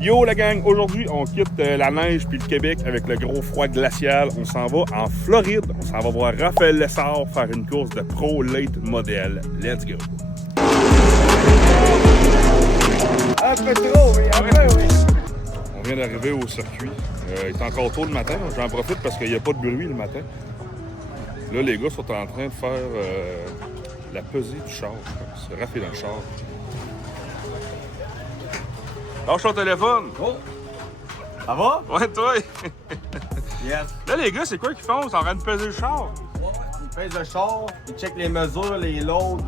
Yo la gang, aujourd'hui on quitte la neige puis le Québec avec le gros froid glacial. On s'en va en Floride, on s'en va voir Raphaël Lessard faire une course de Pro Late Model. Let's go! Un peu trop, oui, un peu, oui. On vient d'arriver au circuit. Il est encore tôt le matin, j'en profite parce qu'il n'y a pas de bruit le matin. Là les gars sont en train de faire la pesée du char, je pense. Raph est dans le char. Lâche ton téléphone! Oh! Ça va? Ouais, toi! Yes. Là, les gars, c'est quoi qu'ils font? Ils sont en train de peser le char. Ils pèsent le char, ils checkent les mesures, les loads,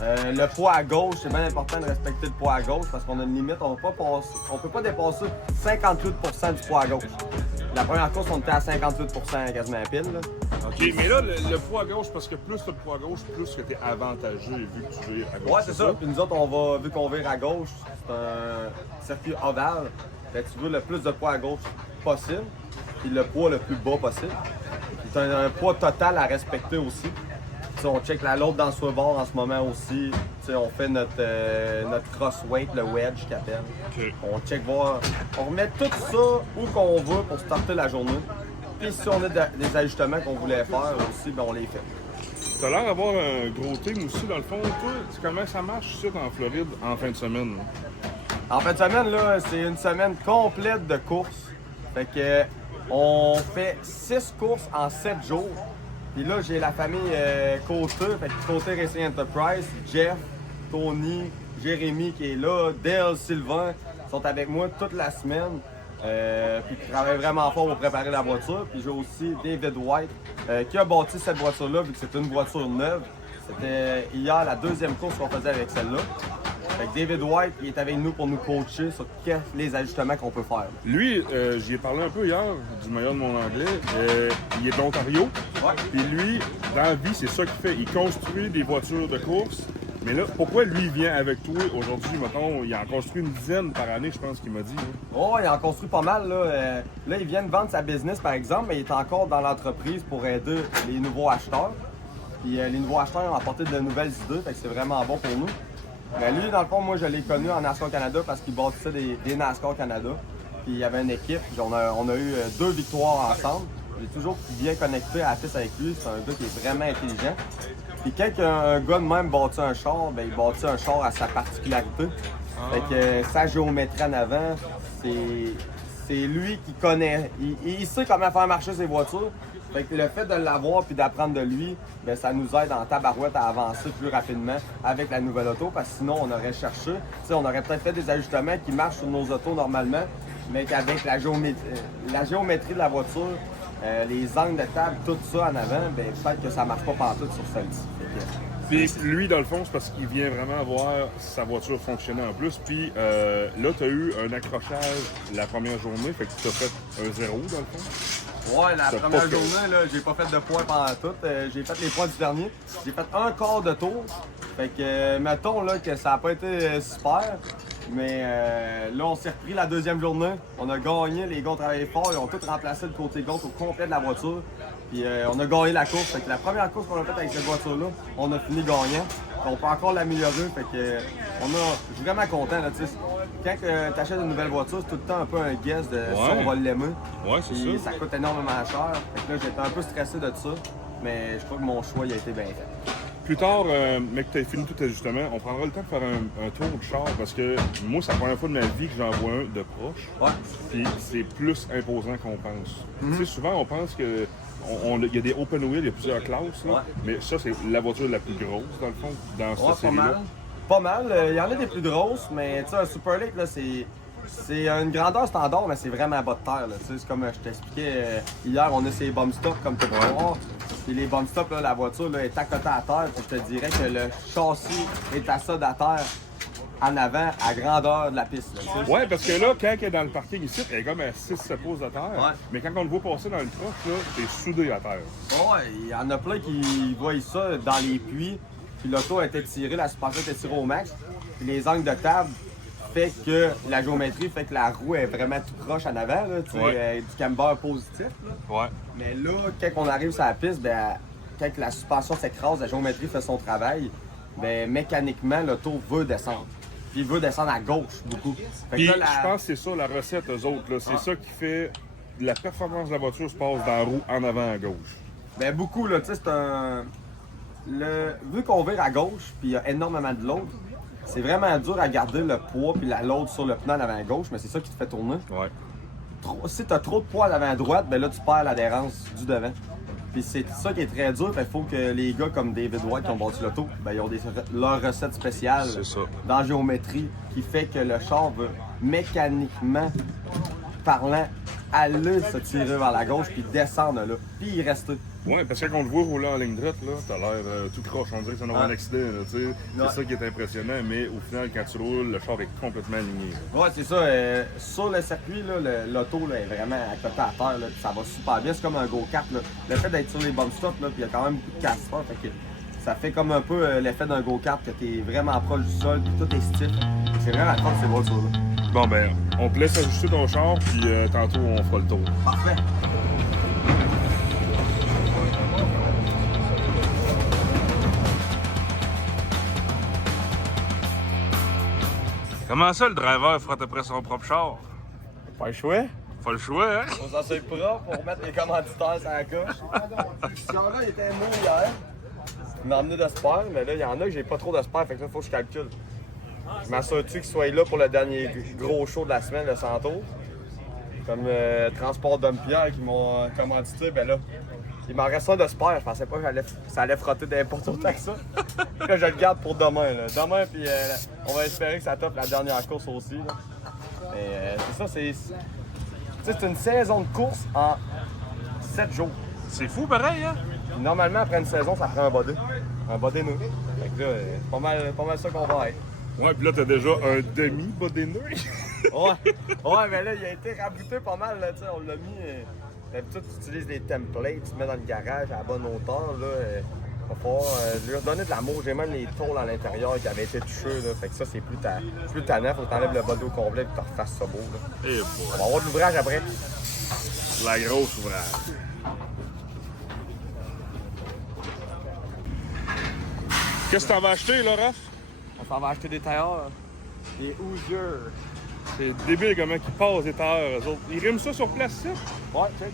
le poids à gauche. C'est bien important de respecter le poids à gauche parce qu'on a une limite. On peut pas dépasser 58% du poids à gauche. La première course, on était à 58% quasiment pile. Là. OK, mais là, le poids à gauche, parce que plus le poids à gauche, plus que t'es avantagé vu que tu vires à gauche. Ouais, c'est ça. Puis nous autres, vu qu'on vire à gauche, c'est un circuit ovale. Fait que tu veux le plus de poids à gauche possible, puis le poids le plus bas possible. Puis tu as un poids total à respecter aussi. T'sais, on check la load dans le swiveboard en ce moment aussi. T'sais, on fait notre cross-weight, le wedge qu'il appelle. OK. On check voir. On remet tout ça où qu'on veut pour starter la journée. Puis si on a des ajustements qu'on voulait faire aussi, ben on les fait. T'as l'air d'avoir un gros team aussi, dans le fond. Toi, comment ça marche, ça, en Floride, en fin de semaine? Là? En fin de semaine, là, c'est une semaine complète de courses. Fait que on fait 6 courses en 7 jours. Puis là, j'ai la famille Côté, fait que Côté Racing Enterprise, Jeff, Tony, Jérémy qui est là, Dale, Sylvain, sont avec moi toute la semaine. Puis qui travaillent vraiment fort pour préparer la voiture. Puis j'ai aussi David White qui a bâti cette voiture-là, vu que c'est une voiture neuve. C'était hier la deuxième course qu'on faisait avec celle-là. Fait que David White, il est avec nous pour nous coacher sur quels les ajustements qu'on peut faire. Lui, j'y ai parlé un peu hier, du meilleur de mon anglais. Il est d'Ontario. Ouais. Puis lui, dans la vie, c'est ça qu'il fait. Il construit des voitures de course. Mais là, pourquoi lui il vient avec toi aujourd'hui? Mettons, il en construit une dizaine par année, je pense qu'il m'a dit. Là. Oh, il en construit pas mal. Là, il vient de vendre sa business, par exemple, mais il est encore dans l'entreprise pour aider les nouveaux acheteurs. Puis les nouveaux acheteurs ont apporté de nouvelles idées, fait que c'est vraiment bon pour nous. Mais lui, dans le fond, moi, je l'ai connu en NASCAR Canada parce qu'il bâtissait des NASCAR Canada. Puis il y avait une équipe, puis on a eu 2 victoires ensemble. J'ai toujours bien connecté à la piste avec lui. C'est un gars qui est vraiment intelligent. Puis quand un gars de même bâtit un char, ben il bâtit un char à sa particularité. Fait que sa géométrie en avant, c'est lui qui connaît. Il sait comment faire marcher ses voitures. Fait que le fait de l'avoir puis d'apprendre de lui, ben ça nous aide en tabarouette à avancer plus rapidement avec la nouvelle auto. Parce que sinon, on aurait cherché, on aurait peut-être fait des ajustements qui marchent sur nos autos normalement, mais qu'avec la géométrie de la voiture, les angles de table, tout ça en avant, ben peut-être que ça marche pas pantoute sur celle-ci. Puis lui, dans le fond, c'est parce qu'il vient vraiment voir sa voiture fonctionner en plus. Puis là, tu as eu un accrochage la première journée, fait que tu as fait un 0 dans le fond. Ouais, la T'as première pas fait. journée, là, j'ai pas fait de points pendant tout. J'ai fait les points du dernier. J'ai fait un quart de tour. Fait que, mettons là, que ça a pas été super. Mais là, on s'est repris la deuxième journée. On a gagné, les gars ont travaillé fort. Ils ont tous remplacé le côté gauche au complet de la voiture. Puis on a gagné la course. Fait que la première course qu'on a faite avec cette voiture-là, on a fini gagnant. On peut encore l'améliorer. Fait que je suis vraiment content. Là, quand tu achètes une nouvelle voiture, c'est tout le temps un peu un guess de si on va l'aimer. Ouais, c'est Puis ça. ça coûte énormément cher. Fait que là, j'étais un peu stressé de ça. Mais je crois que mon choix il a été bien fait. Plus tard, mec, tu as fini tout ajustement, on prendra le temps de faire un tour de char parce que moi, c'est la première fois de ma vie que j'en vois un de proche. Ouais. Puis c'est plus imposant qu'on pense. Tu sais, souvent, on pense que il y a des open wheel, il y a plusieurs classes, là, Ouais. mais ça, c'est la voiture la plus grosse, dans le fond, dans Ouais, cette pas série-là. mal. Pas mal. Il y en a des plus grosses, mais tu sais, un Super Lake, là, c'est une grandeur standard, mais c'est vraiment à bas de terre. Là. C'est comme je t'expliquais hier, on a ces bump stops comme tu peux voir. Puis les bump stops, là, la voiture là, est à côté à terre. Puis je te dirais que le châssis est à ça à terre en avant, à grandeur de la piste. Là, tu sais. Ouais, parce que là, quand elle est dans le parking ici, elle est comme à 6-7 pouces de terre. Ouais. Mais quand on le voit passer dans le truck, là, t'es soudé à terre. Ouais, il y en a plein qui voient ça dans les puits. Puis l'auto a été tirée, la suspension a été tirée au max. Puis les angles de table fait que la géométrie fait que la roue est vraiment tout croche en avant, là, tu sais, Ouais. du camber positif. Là. Ouais. Mais là, quand on arrive sur la piste, ben, quand la suspension s'écrase, la géométrie fait son travail, ben, mécaniquement, l'auto veut descendre. Puis il veut descendre à gauche beaucoup. Fait Puis que là, je pense que c'est ça la recette, eux autres. C'est ça qui fait la performance de la voiture se passe dans la roue en avant à gauche. Ben beaucoup, là, tu sais, c'est un. Vu qu'on vire à gauche, puis il y a énormément de load, c'est vraiment dur à garder le poids puis la load sur le pneu en avant à gauche, mais c'est ça qui te fait tourner. Ouais. Si tu as trop de poids à l'avant à droite, ben là, tu perds l'adhérence du devant. Puis c'est ça qui est très dur, il faut que les gars comme David White qui ont bâti l'auto, ben ils ont leur recette spéciale dans la géométrie qui fait que le char va mécaniquement parlant aller se tirer vers la gauche puis descendre là, puis y rester. Ouais, parce que quand on le voit rouler en ligne droite, là, t'as l'air tout croche, on dirait que ça n'a pas un accident, là, tu sais. C'est ça qui est impressionnant, mais au final, quand tu roules, le char est complètement aligné. Ouais, c'est ça. Sur le circuit, là, l'auto là, est vraiment à côté à terre, là, puis ça va super bien. C'est comme un go-kart, là. Le fait d'être sur les bonnes stops, là, puis il y a quand même beaucoup de casse-pas, fait que ça fait comme un peu l'effet d'un go-kart, que t'es vraiment proche du sol, puis tout est stiff. C'est vraiment fun, ces voitures-là. Bon, ben, on te laisse ajuster ton char, puis tantôt, on fera le tour. Parfait. Comment ça, le driver frotte après son propre char? Pas le choix. Pas le choix, hein? On s'en soit propre pour remettre les commanditaires sur la coche. Ce char-là était mou hier. Il m'a emmené de spare, mais là, il y en a que j'ai pas trop de spare, fait que là, il faut que je calcule. Je m'assure-tu qu'il soit là pour le dernier gros show de la semaine, le Santos? Comme Transport d'Homme-Pierre qui m'ont commandité, ben là, il m'en reste un de spare. Je pensais pas que ça allait frotter n'importe autant que ça. Là, je le garde pour demain. Là. Demain, puis on va espérer que ça top la dernière course aussi. Là. Mais c'est ça, c'est une saison de course en 7 jours. C'est fou, pareil, hein? Puis normalement, après une saison, ça prend un body. Un body nœud. Fait que là, c'est pas mal ça qu'on va être. Ouais, puis là, t'as déjà un demi-body nœud. Ouais, mais là, il a été rabouté pas mal, là, tu sais, on l'a mis. D'habitude, tu utilises des templates, tu mets dans le garage à la bonne hauteur, là. Va falloir lui redonner de l'amour. J'ai même les tôles à l'intérieur qui avaient été touchés, là. Fait que ça, c'est plus tannant. Faut que t'enlèves le body au complet et que tu refasses ça beau, là. Et On va avoir de l'ouvrage après. la grosse ouvrage. Qu'est-ce que t'en vas acheter, là, Raph? On s'en va acheter des tailleurs. Des Hoosiers. C'est débile comment ils passent les tailleurs, eux autres. Ils riment ça sur place, ça? Ouais, check.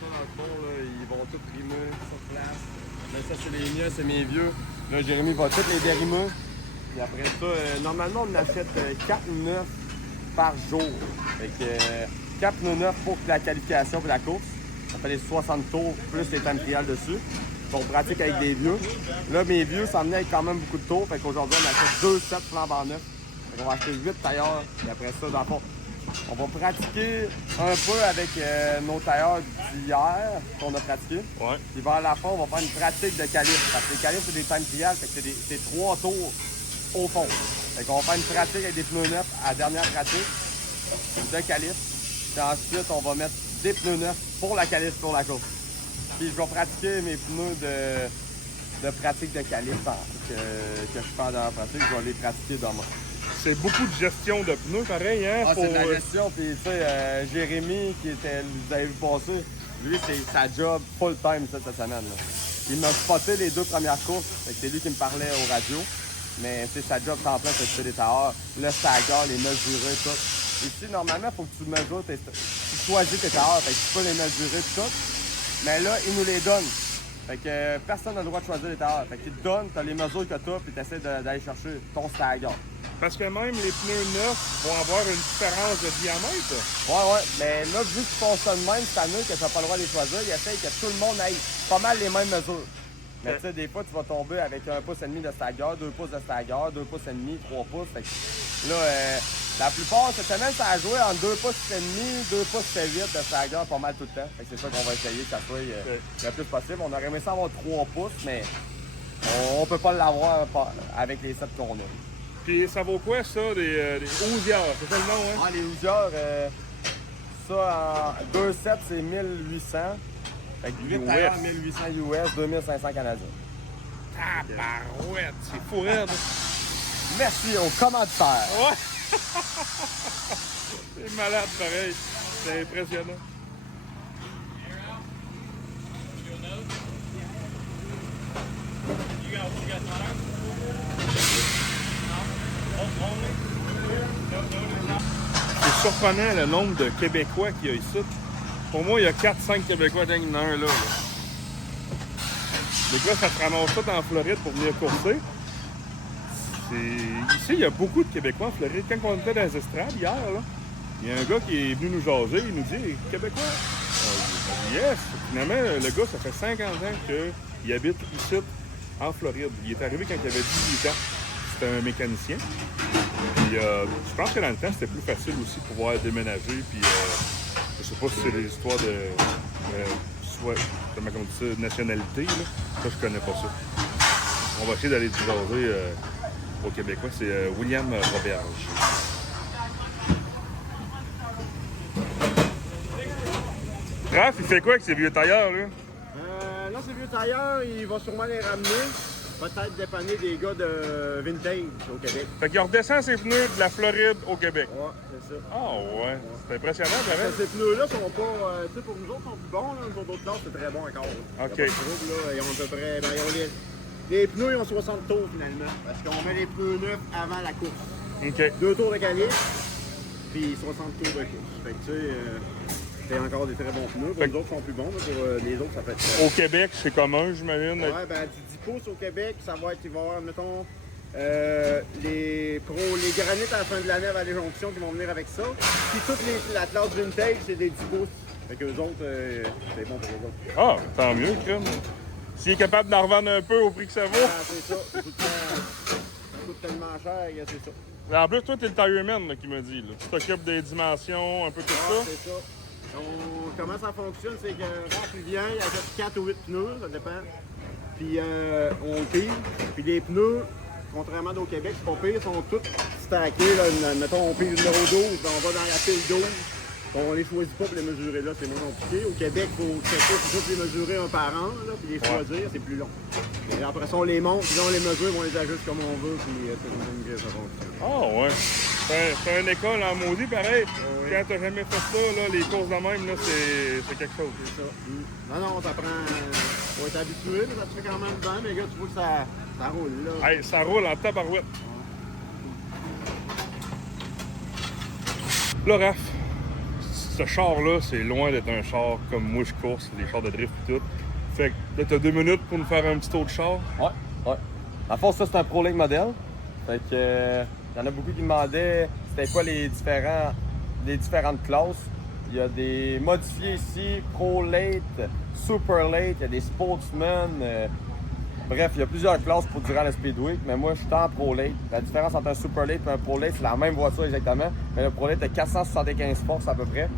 Dans le fond, là, ils vont tout rimer sur place. Mais ça, c'est les miens, c'est mes vieux. Là, Jérémy va tous les dérimer. Puis après ça, normalement, on en achète 4 ou 9 par jour. Fait que 4 ou 9 pour la qualification pour la course. Ça fait les 60 tours plus les time trials dessus. On pratique avec des vieux. Là, mes vieux s'emmenaient avec quand même beaucoup de tours. Fait qu'aujourd'hui, on achète 2 sets flambant neufs. On va acheter 8 tailleurs. Et après ça, dans le fond, on va pratiquer un peu avec nos tailleurs d'hier qu'on a pratiqué. Ouais. Puis vers la fin, on va faire une pratique de calibre. Parce que les calibres, c'est des time trials. Fait que c'est 3 tours au fond. Fait qu'on va faire une pratique avec des pneus neufs à la dernière pratique de calibre. Puis ensuite, on va mettre des pneus neufs pour la calibre pour la course. Puis je vais pratiquer mes pneus de pratique de calibre que je fais dans la pratique. Je vais les pratiquer demain. C'est beaucoup de gestion de pneus, pareil, hein? Ah, c'est de la gestion. Puis tu sais, Jérémy, qui était, vous avez vu passer, lui, c'est sa job full-time cette semaine. Là. Il m'a spoté les 2 premières courses. Fait que c'est lui qui me parlait au radio. Mais c'est sa job temps plein, c'est de faire des tailleurs, le stagger, les mesurer, tout. Ici, normalement, il faut que tu mesures, tu choisis tes tailleurs. Fait que tu peux les mesurer, tout. Mais là, il nous les donne. Fait que personne n'a le droit de choisir les tailleurs. Fait qu'il te donne, tu as les mesures que tu as, puis tu essaies d'aller chercher ton stagger. Parce que même les pneus neufs vont avoir une différence de diamètre. Ouais, mais là, vu qu'ils font ça de même cette année, que tu n'as pas le droit de les choisir, ils essayent que tout le monde ait pas mal les mêmes mesures. Mais tu sais, des fois, tu vas tomber avec 1,5 pouces de stagger, 2 pouces de stagger, 2,5 pouces, 3 pouces. Fait que là, la plupart, cette semaine, ça a joué entre 2,5 pouces, 2 pouces 8 de stagger pas mal tout le temps. Fait que c'est ça qu'on va essayer que ça soit le plus possible. On aurait aimé ça avoir 3 pouces, mais on peut pas l'avoir avec les sets qu'on a. Puis ça vaut quoi, ça, des Hoosiers? C'est ça le nom, hein? Ah, les Hoosiers, ça, en 2 sets, c'est 1800. Fait que 8 tailleurs, 1800 US, 2500 canadiens. Tabarouette, c'est fou raide. Merci aux commanditaires. Ouais! C'est malade, pareil. C'est impressionnant. C'est surprenant le nombre de Québécois qu'il y a ici. Pour moi, il y a 4-5 Québécois dans un là. Les gars, ça se ramasse tout en Floride pour venir courser. Ici, il y a beaucoup de Québécois en Floride. Quand on était dans les estrades hier, là, il y a un gars qui est venu nous jaser, il nous dit hey, Québécois? Yes! Finalement, le gars, ça fait 50 ans qu'il habite ici, en Floride. Il est arrivé quand il avait 18 ans. C'était un mécanicien. Puis, je pense que dans le temps, c'était plus facile aussi de pouvoir déménager. Puis, je sais pas si c'est des histoires de. Soit, comment on dit ça, nationalité. Là. Ça, je connais pas ça. On va essayer d'aller du jaser au Québécois. C'est William Roberge. Raph, il fait quoi avec ces vieux tailleurs, là? Là, ces vieux tailleurs, il va sûrement les ramener. Peut-être dépanner des gars de vintage au Québec. Fait qu'il redescend ses pneus de la Floride au Québec. Ouais, c'est ça. Ah ouais, c'est impressionnant, pareil. Ces pneus-là sont pas... tu sais, pour nous autres, sont plus bons. Là. Pour d'autres classes, c'est très bon encore. Là. OK. Pas de trouble, là. Ils ont à peu près... Ben, ils ont les pneus, ils ont 60 tours, finalement. Parce qu'on met les pneus neufs avant la course. OK. 2 tours de calibre, puis 60 tours de course. Fait que, tu sais... c'est encore des très bons pneus. Pour les autres, sont plus bons. Mais pour les autres, ça fait... Au Québec, c'est commun, j'imagine. Ouais, ben du 10 pouces au Québec, ça va être, il va y avoir, mettons, les granites à la fin de l'année à Vallée Jonction qui vont venir avec ça. Puis toute la classe vintage, c'est des 10 pouces. Fait qu'eux autres, c'est bon pour eux autres. Ah, tant mieux, crème. S'il est capable d'en revendre un peu au prix que ça vaut. Ah, c'est ça. Ça coûte tellement cher, c'est ça. En plus, toi, t'es le tireman là, qui m'a dit. Là. Tu t'occupes des dimensions, un peu tout Ah, ça. c'est ça. Comment ça fonctionne, c'est que Raph, il vient, il achète 4 ou 8 pneus, ça dépend. Puis on le pile. Puis les pneus, contrairement au Québec, c'est pas pire, ils sont tous stackés. Là, mettons, on pile le numéro 12, on va dans la pile 12. On les choisit pas pour les mesurer là, c'est moins compliqué. Au Québec, il faut tous les mesurer un par an, là, puis les choisir, c'est plus long. Et après ça, on les monte, puis là, on les mesure, on les ajuste comme on veut, puis c'est une grille, ça fonctionne. Ah ouais. C'est une école en maudit, pareil. Oui. Quand t'as jamais fait ça, là, les courses de même, là, c'est quelque chose. C'est ça. Non, ça prend... faut être habitué, mais ça te fait quand même bien, mais gars, tu vois que ça roule, là. Hey, ça roule en tabarouette. Là, Raph, ce char-là, c'est loin d'être un char comme moi je course, des chars de drift et tout. Fait que là, t'as 2 minutes pour nous faire un petit tour de char. Ouais. En fait, ça, c'est un Pro Lake modèle. Fait que, y en a beaucoup qui demandaient c'était quoi les différentes classes. Il y a des modifiés ici, Pro Late, Super Late, il y a des Sportsmen. Bref, il y a plusieurs classes pour durant le Speedweek, mais moi, je suis en Pro Late. La différence entre un Super Late et un Pro Late, c'est la même voiture exactement, mais le Pro Late a 475 forces à peu près.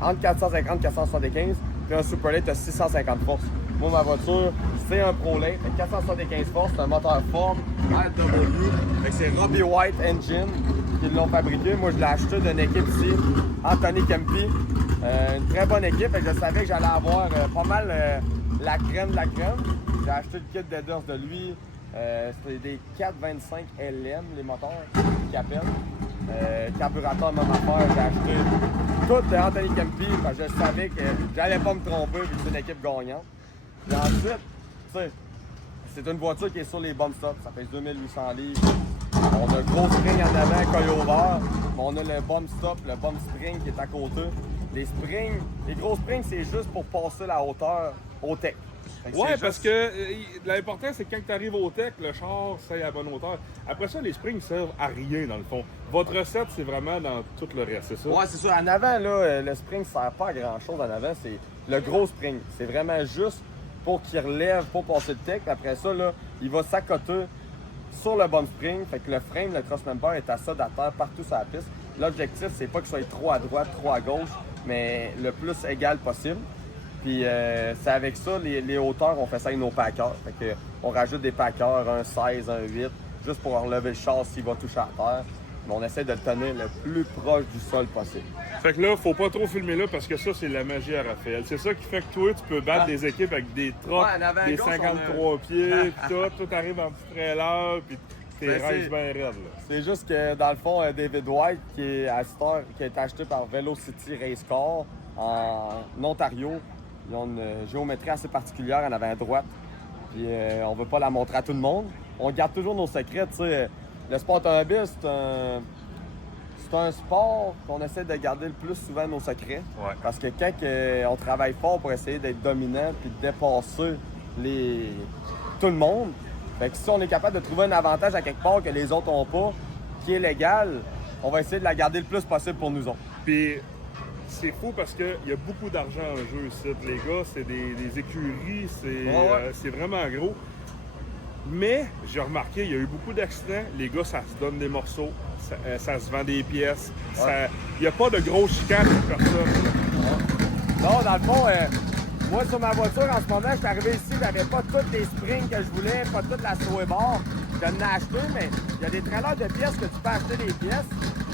Entre 450 et 475, puis un Super Late a 650 forces. Moi, ma voiture, c'est un Pro Late, 475 forces, c'est un moteur Ford RW, c'est Robbie White Engine qui l'ont fabriqué. Moi, je l'ai acheté d'une équipe ici, Anthony Kempi. Une très bonne équipe, et je savais que j'allais avoir pas mal la crème de la crème. J'ai acheté le kit d'Eders de lui. C'était des 425 LM, les moteurs qui appellent. Carburateur, même affaire. J'ai acheté tout de Anthony Kempi parce que je savais que j'allais pas me tromper vu que c'est une équipe gagnante. Puis ensuite, tu sais, c'est une voiture qui est sur les bump stops. Ça fait 2800 livres. On a le gros spring en avant, coil-over. On a le bump stop, le bump spring qui est à côté. Les gros springs, c'est juste pour passer la hauteur au tech. Ouais, parce que l'important, c'est que quand tu arrives au tech, le char, c'est à la bonne hauteur. Après ça, les springs servent à rien, dans le fond. Votre recette, c'est vraiment dans tout le reste, c'est ça? Ouais, c'est sûr. En avant, là, le spring ne sert pas à grand-chose en avant. C'est le gros spring. C'est vraiment juste pour qu'il relève, pour passer le tech. Après ça, là, il va s'accoter sur le bump spring. Fait que le frame, le cross member est à ça d'atterre partout sur la piste. L'objectif, c'est pas qu'il soit trop à droite, trop à gauche, mais le plus égal possible. Puis c'est avec ça, les hauteurs, on fait ça avec nos packers. Fait que on rajoute des packers, un 16, un 8, juste pour relever le char s'il va toucher à terre. Mais on essaie de le tenir le plus proche du sol possible. Fait que là, faut pas trop filmer là parce que ça, c'est la magie à Raphaël. C'est ça qui fait que toi, tu peux battre des équipes avec des trucks, des 53 pieds, puis tout arrive en petit trailer, puis t'es races bien raides, là. C'est juste que, dans le fond, David White, qui est acheté par Velocity Race Car en Ontario, ils ont une géométrie assez particulière en avant à droite. Puis on veut pas la montrer à tout le monde. On garde toujours nos secrets, tu sais. le sport automobile, c'est un sport qu'on essaie de garder le plus souvent nos secrets. Ouais. Parce que quand on travaille fort pour essayer d'être dominant puis de dépasser tout le monde, fait que si on est capable de trouver un avantage à quelque part que les autres n'ont pas, qui est légal, on va essayer de la garder le plus possible pour nous autres. Puis c'est fou parce qu'il y a beaucoup d'argent en jeu ici. Les gars, c'est des écuries, c'est vraiment gros. Mais j'ai remarqué, il y a eu beaucoup d'accidents. Les gars, ça se donne des morceaux, ça se vend des pièces. Ouais. Il n'y a pas de gros chicanes pour personne. Non, dans le fond, moi, sur ma voiture, en ce moment, je suis arrivé ici, j'avais pas toutes les springs que je voulais, pas toute la sway bar. Je l'ai acheté, mais il y a des trailers de pièces que tu peux acheter des pièces,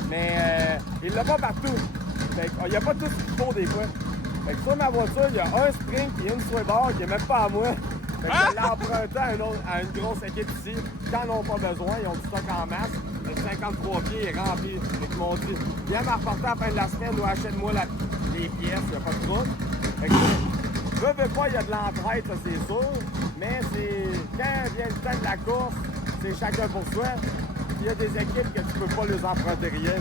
mais il l'a pas partout. Fait qu'il n'y a pas tout ce qu'il faut des fois. Fait que sur ma voiture, il y a un spring et une sway bar qui est même pas à moi. Fait que je l'ai emprunté à une grosse équipe ici. Quand ils n'ont pas besoin, ils ont du stock en masse. Le 53 pieds est rempli. Fait qu'ils m'ont dit, viens me reporter à la fin de la semaine ou achète-moi les pièces, il n'y a pas de trouble. Fait que je veux pas, il y a de l'entraide, ça c'est sûr. Mais quand vient le temps de la course, c'est chacun pour soi. Il y a des équipes que tu peux pas les emprunter rien.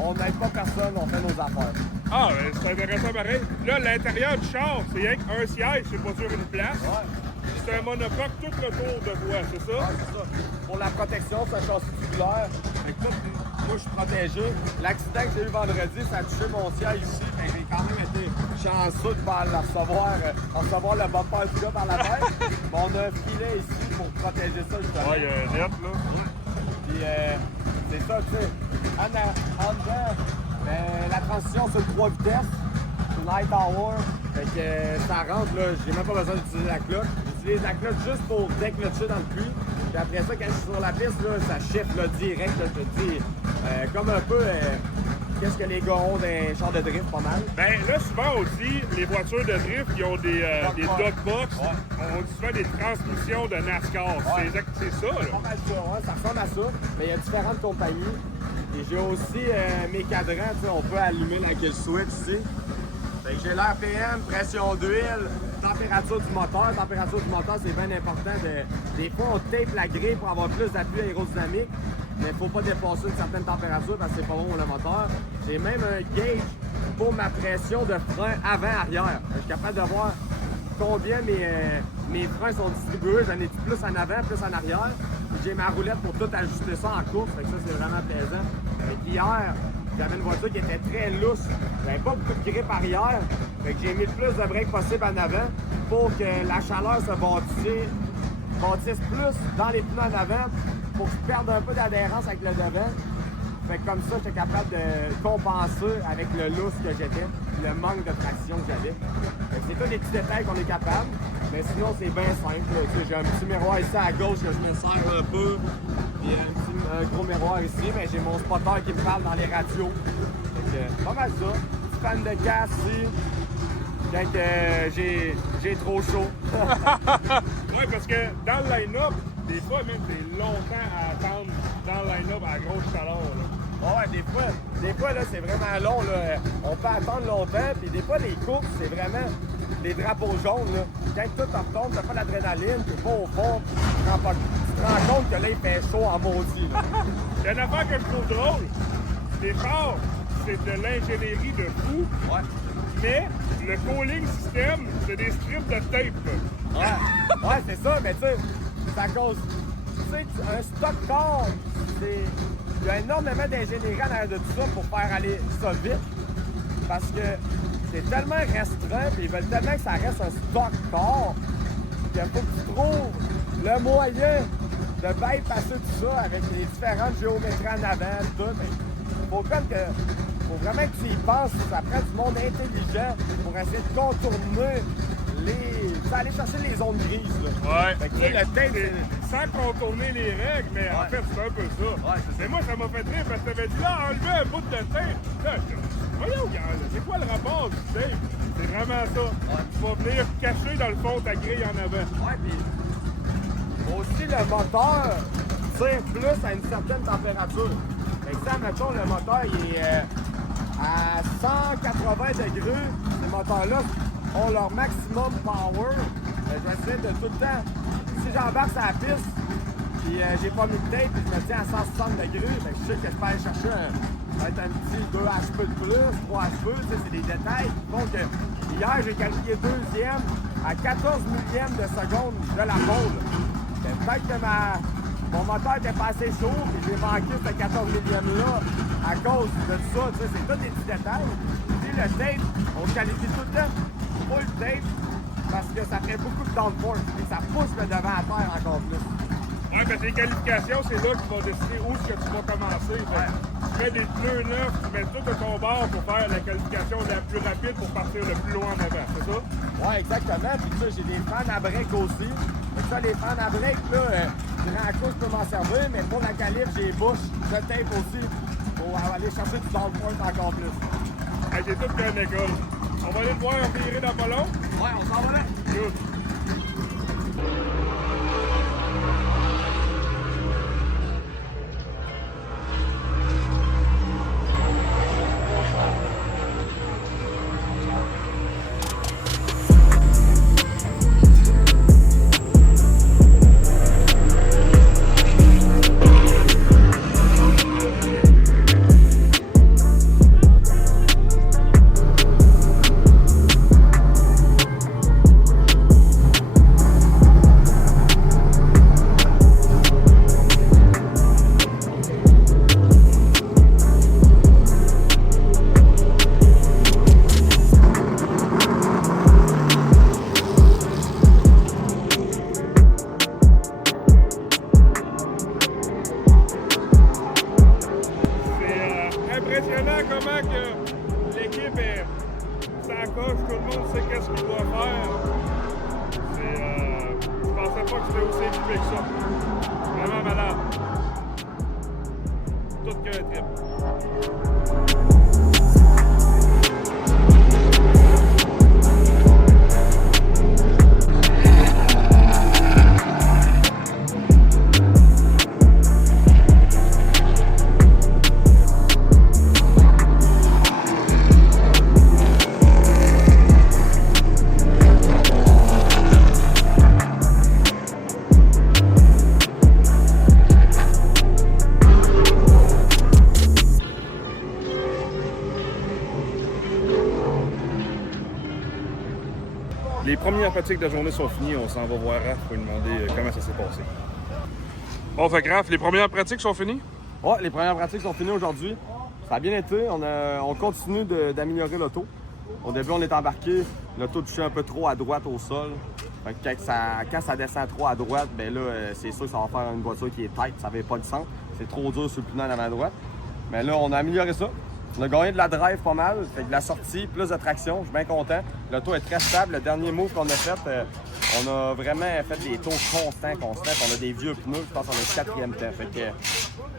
On n'aide pas personne, on fait nos affaires. Ah, c'est intéressant pareil. Là, l'intérieur du char, c'est rien qu'un siège, c'est pas sur une place. Ouais. C'est un monocoque tout le tour de voie, c'est ça? Ouais, c'est ça. Pour la protection, c'est un châssis tubulaire. Fait que moi, je suis protégé. L'accident que j'ai eu vendredi, ça a touché mon siège ici. Mais j'ai quand même été chanceux de recevoir le bumper du gars par la tête. Mais on a un filet ici pour protéger ça, justement. Ouais, il y a un net, là. Puis, c'est ça, tu sais. En dedans, la transition, c'est le 3 vitesses. C'est une high tower. Fait que ça rentre, là, j'ai même pas besoin d'utiliser la cloche. J'utilise la cloche juste pour déclencher dans le puits. Puis après ça, quand je suis sur la piste, là, ça chiffre là, direct, là, je te dis. Comme un peu, qu'est-ce que les gars ont d'un char de drift, pas mal. Ben là, souvent, on dit, les voitures de drift, ils ont des dogbox. Ouais. On dit souvent des transmissions de NASCAR. Ouais. C'est ça, là. Pas mal ça, ouais, ça ressemble à ça. Mais il y a différentes compagnies. Et j'ai aussi mes cadrans, tu sais, on peut allumer dans quel switch ici. Fait que j'ai l'RPM, pression d'huile, température du moteur. Température du moteur, c'est bien important. Des fois, on tape la grille pour avoir plus d'appui aérodynamique. Mais il ne faut pas dépasser une certaine température parce que c'est pas bon pour le moteur. J'ai même un gauge pour ma pression de frein avant-arrière. Je suis capable de voir combien mes freins sont distribués. J'en ai plus en avant, plus en arrière. J'ai ma roulette pour tout ajuster ça en course. Fait que ça, c'est vraiment plaisant. Fait hier, j'avais une voiture qui était très lousse. J'avais pas beaucoup de grippe arrière. Fait que j'ai mis le plus de break possible en avant pour que la chaleur se bâtisse plus dans les pneus en avant pour que je perde un peu d'adhérence avec le devant. Fait que comme ça, j'étais capable de compenser avec le lousse que j'étais, le manque de traction que j'avais. Fait que c'est tous des petits détails qu'on est capable. Mais sinon, c'est bien simple. Tu sais, j'ai un petit miroir ici à gauche que je me sers un peu. Puis un gros miroir ici, mais j'ai mon spotter qui me parle dans les radios. Fait que pas mal ça. Petit fan de casse ici. Quand j'ai trop chaud. Oui, parce que dans le line-up, des fois, même, c'est longtemps à attendre dans le line-up à la grosse chaleur. Là. Ouais, des fois là, c'est vraiment long. Là. On peut attendre longtemps. Puis des fois, les courses, c'est vraiment des drapeaux jaunes. Là. Quand tout retombe, t'as pas l'adrénaline, t'es pas au fond. Tu te rends compte que là, il fait chaud en maudit. Il y a une affaire que je trouve drôle. Les chars, c'est de l'ingénierie de fou. Ouais. Mais le cooling system, c'est des strips de tape. Ouais, c'est ça, mais tu sais, c'est à cause. Tu sais, un stock car, il y a énormément d'ingénierie en arrière de tout ça pour faire aller ça vite. Parce que c'est tellement restreint, puis ils veulent tellement que ça reste un stock car, qu'il faut que tu trouves le moyen de bypasser tout ça avec les différentes géométries en avant, tout. Faut vraiment que tu y penses, ça prend du monde intelligent pour essayer de contourner aller chercher les zones grises. Là. Ouais. Fait que, le tape, sans contourner les règles, mais en fait, c'est un peu ça. Ouais, c'est ça. Mais moi, ça m'a fait rire parce que t'avais dit là, enlever un bout de tape. Là, voyons, gars, c'est quoi le rapport du tape? C'est vraiment ça. Ouais. Tu vas venir cacher dans le fond ta grille en avant. Ouais, puis aussi le moteur tire plus à une certaine température. Fait que ça, mettons, le moteur il est à 180 degrés. Ces moteurs-là ont leur maximum power. Je vais essayer de tout le temps, si j'embarque sur la piste, Puis j'ai pas mis de tape, puis je me tiens à 160 degrés. Fait que je sais que je peux aller chercher peut-être un petit 2 HP de plus, 3 HP, c'est des détails. Donc hier, j'ai qualifié deuxième à 14 millièmes de seconde de la pole. Peut-être que mon moteur était pas assez chaud, puis j'ai manqué ce 14 millièmes-là à cause de tout ça. C'est tous des petits détails. Puis le tape, on le qualifie tout le temps full tape parce que ça fait beaucoup de downforce et ça pousse le devant à terre encore plus. Ouais, parce que les qualifications, c'est là qu'ils vont décider où est-ce que tu vas commencer. Tu mets des pneus neufs, tu mets tout de ton bord pour faire la qualification la plus rapide pour partir le plus loin en avant, c'est ça? Ouais, exactement. Puis ça, j'ai des fans à break aussi. Et ça, les fans à break, là, durant la course, je peux m'en servir, mais pour la qualif, j'ai les bouches de tape aussi pour aller chercher du downforce encore plus. Hey, j'ai tout fait une école. On va aller te voir virer dans pas long. Ouais, on s'en va là. Good. Impressionnant comment que l'équipe s'accroche, tout le monde sait qu'est-ce qu'il doit faire. Je pensais pas que c'était aussi équipé que ça. Vraiment malade. Tout qu'un trip. Les premières pratiques de la journée sont finies. On s'en va voir Raph pour lui demander comment ça s'est passé. Bon, fait que Raph, les premières pratiques sont finies? Ouais, les premières pratiques sont finies aujourd'hui. Ça a bien été. On continue d'améliorer l'auto. Au début, on est embarqué. L'auto touchait un peu trop à droite au sol. Fait que quand ça descend trop à droite, ben là, c'est sûr que ça va faire une voiture qui est tight. Ça n'avait pas de sens. C'est trop dur sur le pneu en avant à droite. Mais là, on a amélioré ça. On a gagné de la drive pas mal, fait que de la sortie, plus de traction, je suis bien content. L'auto est très stable. Le dernier move qu'on a fait, on a vraiment fait des tours constants. On a des vieux pneus, je pense qu'on est 4e temps. Fait que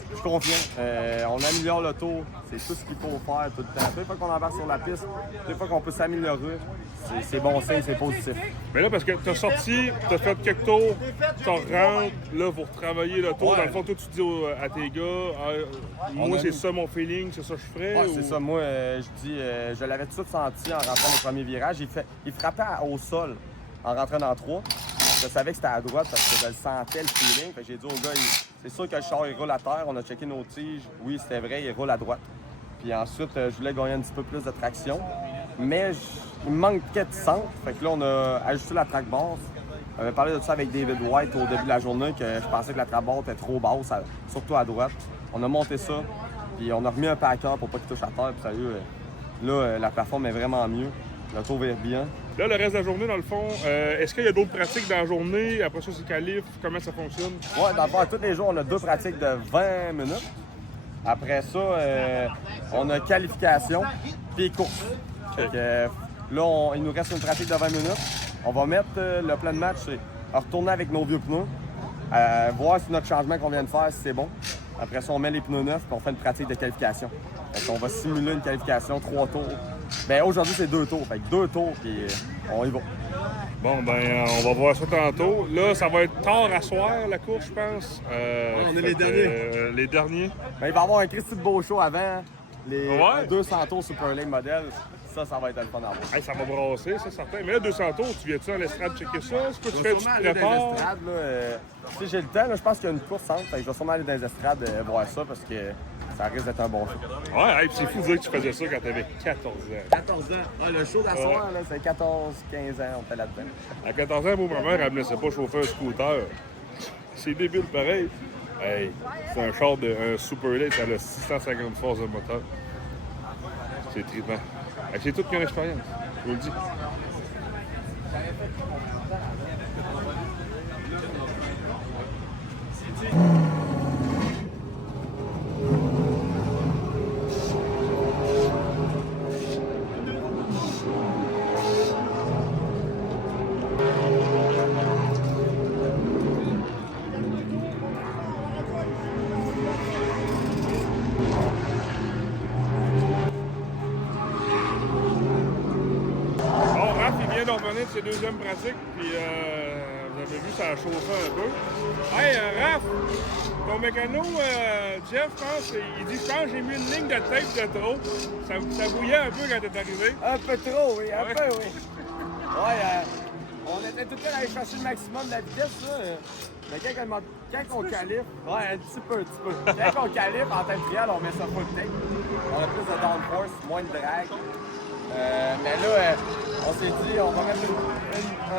je suis confiant. On améliore l'auto, c'est tout ce qu'il faut faire tout le temps. Toutes les fois qu'on embarque sur la piste, toutes les fois qu'on peut s'améliorer, c'est bon signe, c'est positif. Mais là, parce que tu as sorti, tu as fait quelques tours, tu rentres, là, pour travailler l'auto. Ouais. Dans le fond, toi, tu dis à tes gars, moi, c'est ça mon feeling, c'est ça que je ferais. Ouais, c'est ça. Moi, je l'avais tout de suite senti en rentrant les premiers virages. Il frappait au sol en rentrant dans 3. Je savais que c'était à droite parce que je le sentais, le feeling. Fait que j'ai dit au gars, c'est sûr que le char, il roule à terre. On a checké nos tiges. Oui, c'était vrai, il roule à droite. Puis ensuite, je voulais gagner un petit peu plus de traction. Mais il me manquait de centre. Fait que là, on a ajusté la track basse. On avait parlé de ça avec David White au début de la journée, que je pensais que la track basse était trop basse, surtout à droite. On a monté ça. Puis on a remis un packer pour pas qu'il touche à terre. Puis sérieux, là, la plateforme est vraiment mieux. L'auto va bien. Là, le reste de la journée, dans le fond, est-ce qu'il y a d'autres pratiques dans la journée? Après ça, c'est qualif? Comment ça fonctionne? Ouais, dans le fond, tous les jours, on a 2 pratiques de 20 minutes. Après ça, on a qualification puis course. Fait que, là, il nous reste une pratique de 20 minutes. On va mettre le plan de match, c'est retourner avec nos vieux pneus, voir si notre changement qu'on vient de faire, si c'est bon. Après ça, on met les pneus neufs et on fait une pratique de qualification. Fait qu'on va simuler une qualification, 3 tours. Ben aujourd'hui, c'est 2 tours. Fait que 2 tours, puis on y va. Bon, ben, on va voir ça tantôt. Là, ça va être tard à soir, la course, je pense. on est les derniers. Les derniers. Ben, il va y avoir un Christy de beau show avant. les Ouais. 200 tours Super Lane modèle, ça va être le fun à voir. Hey, ça va brasser, ça, certain. Mais là, 200 tours, tu viens-tu à l'estrade checker ça? Est-ce que tu Je fais vais du sûrement aller dans les prépares? estrades, là. Si j'ai le temps, là, je pense qu'il y a une course entre. Fait que je vais sûrement aller dans les estrades voir ça parce que ça risque d'être un bon show. Ouais, hey, puis c'est fou de dire que tu faisais ça quand t'avais 14 ans. 14 ans. Ouais, le show d'asseoir, là, c'est 14-15 ans, on fait là-dedans. À 14 ans, moi, ma mère, elle me laissait pas chauffer un scooter. C'est débile pareil. Hey, c'est un char de un Super Late, ça a 650 forces de moteur. C'est trippant. Hey, c'est toute qu'une expérience, je vous le dis. Bon, Raph, il vient de revenir de ses deuxièmes pratiques, puis vous avez vu, ça a chauffé un peu. Hey, Raph, ton mécano, Jeff, je pense, il dit, je pense que j'ai mis une ligne de tape de trop. Ça bouillait un peu quand t'es arrivé. Un peu trop, oui, un Ouais. peu, oui. Ouais, on était tout le temps allé chercher le maximum de la vitesse, là. Mais quand on calibre, ouais, un petit peu. Quand on calibre en temps trial, on met ça full tape. On a plus de downforce, moins de drag. Mais là, on s'est dit, on va mettre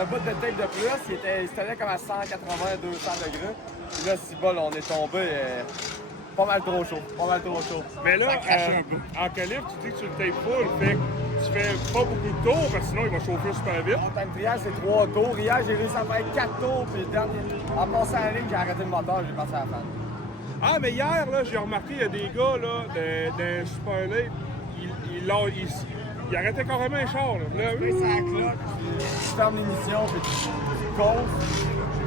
un bout de tape de plus. Il se tenait comme à 180-200 degrés. Puis là, si bol, on est tombé pas mal trop chaud. Mais là, Ça crache un peu. en calibre, tu dis que tu le tapes full, fait que tu fais pas beaucoup de tours, parce que sinon il va chauffer super vite. En time trial, c'est 3 tours. Hier, j'ai réussi à faire 4 tours. Puis le dernier, en passant la ligne, j'ai arrêté le moteur, j'ai passé à la fin. Ah, mais hier, là, j'ai remarqué, il y a des gars, là, d'un Super Late, ils arrêtaient carrément les chars, là. Là, Tu mets ça à la cloche, tu fermes l'émission, puis tu causes.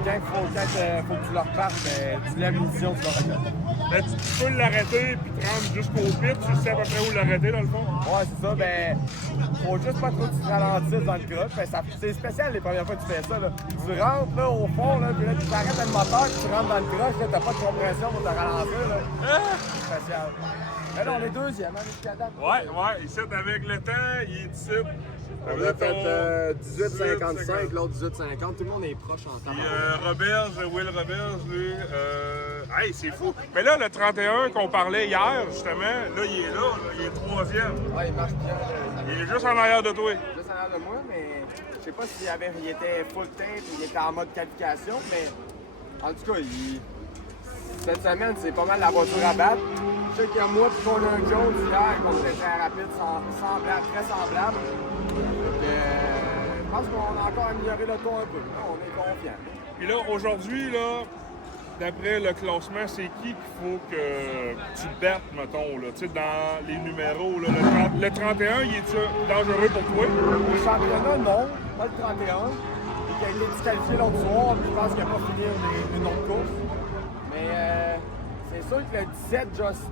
Quand il faut que tu le repartes, tu lèves l'émission, tu le regardes. ben, tu peux l'arrêter, puis te rendre jusqu'au pit, tu sais à peu près où l'arrêter, dans le fond. Ouais, c'est ça. Ben, faut juste pas trop que tu te ralentisses dans le croche. Ben, c'est spécial les premières fois que tu fais ça. Là. Tu rentres là, au fond, là, puis là, tu t'arrêtes le moteur, puis tu rentres dans le croche, là, t'as pas de compression pour te ralentir. Là. C'est spécial. Mais là, on est deuxième, hein, jusqu'à date. Ouais, ici, avec le temps, il est ici. On a fait 18,55, l'autre 18,50. Tout le monde est proche en temps. Puis Will Roberts, lui, hey, c'est fou. Mais là, le 31 qu'on parlait hier, justement, là, il est là, il est troisième. Ouais, il marche bien. Là. Il est juste en arrière de toi. Juste en arrière de moi, mais je sais pas s'il était full tape, il était en mode qualification, mais en tout cas, cette semaine, c'est pas mal la voiture à battre. Je sais qu'il y a moi et Connor Jones hier, qu'on était très rapide, très semblable. Je pense qu'on a encore amélioré le ton un peu. Là, on est confiant. Puis là, aujourd'hui, là, d'après le classement, c'est qui qu'il faut que tu battes, mettons, là, tu sais, dans les numéros, là, le 31, il est-tu dangereux pour toi? Le championnat, non, pas le 31. Il a été disqualifié l'autre soir, puis je pense qu'il n'a pas fini une autre course. Mais c'est sûr que le 17, Just